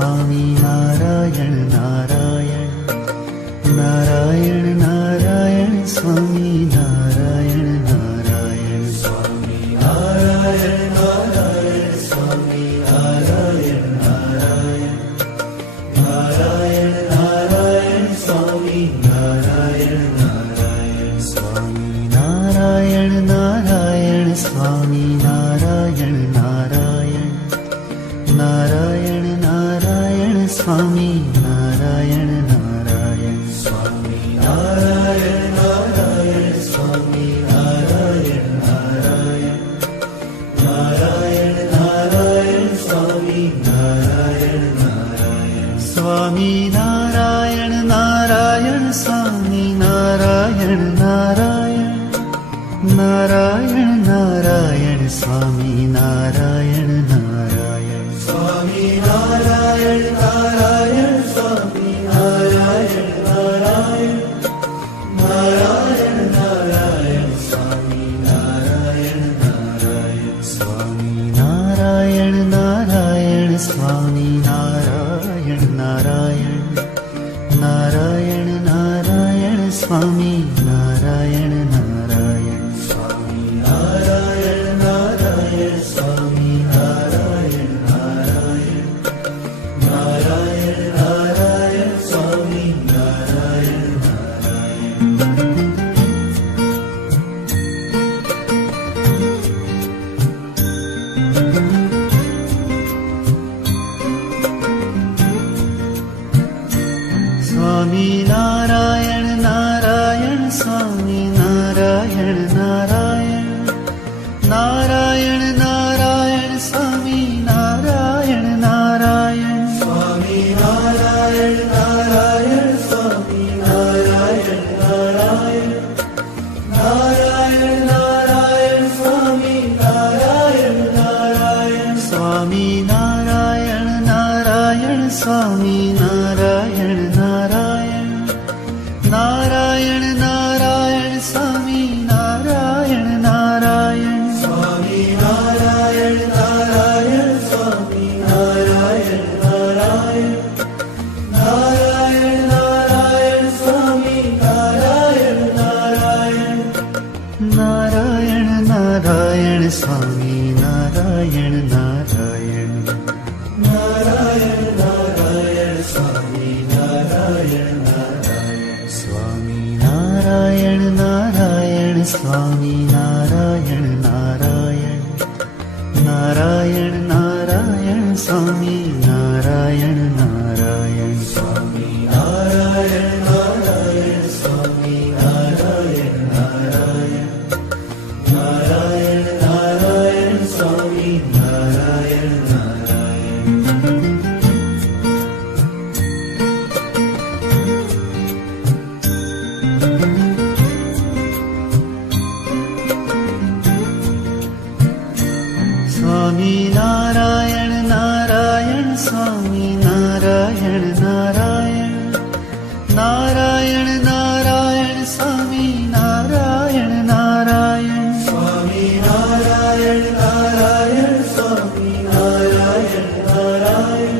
Swami Narayan Narayan Narayan Narayan Swami Narayan Narayan Swami Narayan Narayan Swami Narayan Narayan Narayan Narayan Swami Narayan Narayan Swami Narayan Narayan Swami Narayan Narayan Narayan Narayan Swami Narayan Narayan Swami Narayan Narayan Swami Narayan Narayan Narayan Narayan Swami Narayan Narayan Swami Narayan Narayan Swami Narayan Narayan Narayan Narayan Swami Narayan Narayan Swami Narayan Narayan Swami Narayan Narayan Narayan Narayan Swami Narayan Narayan Swami Narayan Narayan Swami Narayan Narayan Narayan Narayan Swami Narayan Narayan Swami Narayan Narayan Swami Narayan Narayan Narayan Narayan Swami Narayan Narayan Swami Narayan Narayan Swami Narayan Narayan Narayan Narayan Swami Narayan Narayan Swami Narayan Narayan Swami Narayan Narayan Narayan Narayan Swami Narayan Narayan Swami Narayan Narayan Swami Narayan Narayan Narayan Narayan Swami Narayan Narayan Swami Narayan Narayan Swami Narayan Narayan Narayan Narayan Swami Narayan Narayan Narayan Narayan Swami Narayan Narayan Narayan Narayan Swami Narayan Narayan Swami Narayan Narayan Swami Narayan Narayan Narayan Narayan Swami Narayan Narayan Swami Narayan Narayan Swami Narayan Narayan Narayan Narayan Swami Narayan Narayan Swami Narayan Narayan Swami Narayan Narayan Narayan Narayan Swami Narayan Narayan Swami Narayan Narayan Swami Narayan Narayan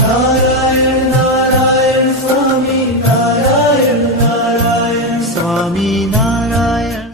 Narayan Narayan Swami Narayan Narayan Swami Narayan